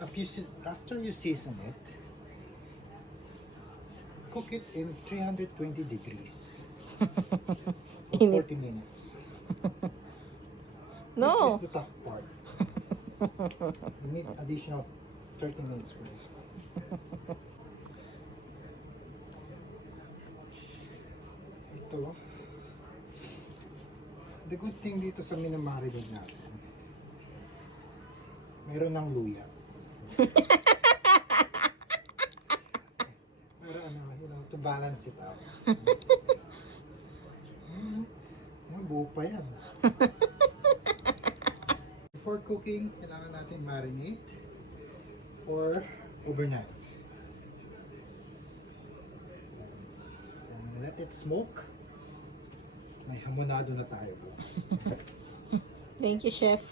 After you season it, cook it in 320 degrees for 40 minutes. No. This is the tough part. You need additional 30 minutes for this one. Ito, the good thing dito sa minamarinade natin, meron ng luya. Para to balance it out. Buo pa yan. Before cooking, kailangan natin marinate for overnight. And let it smoke. May hamonado na tayo. Thank you, Chef.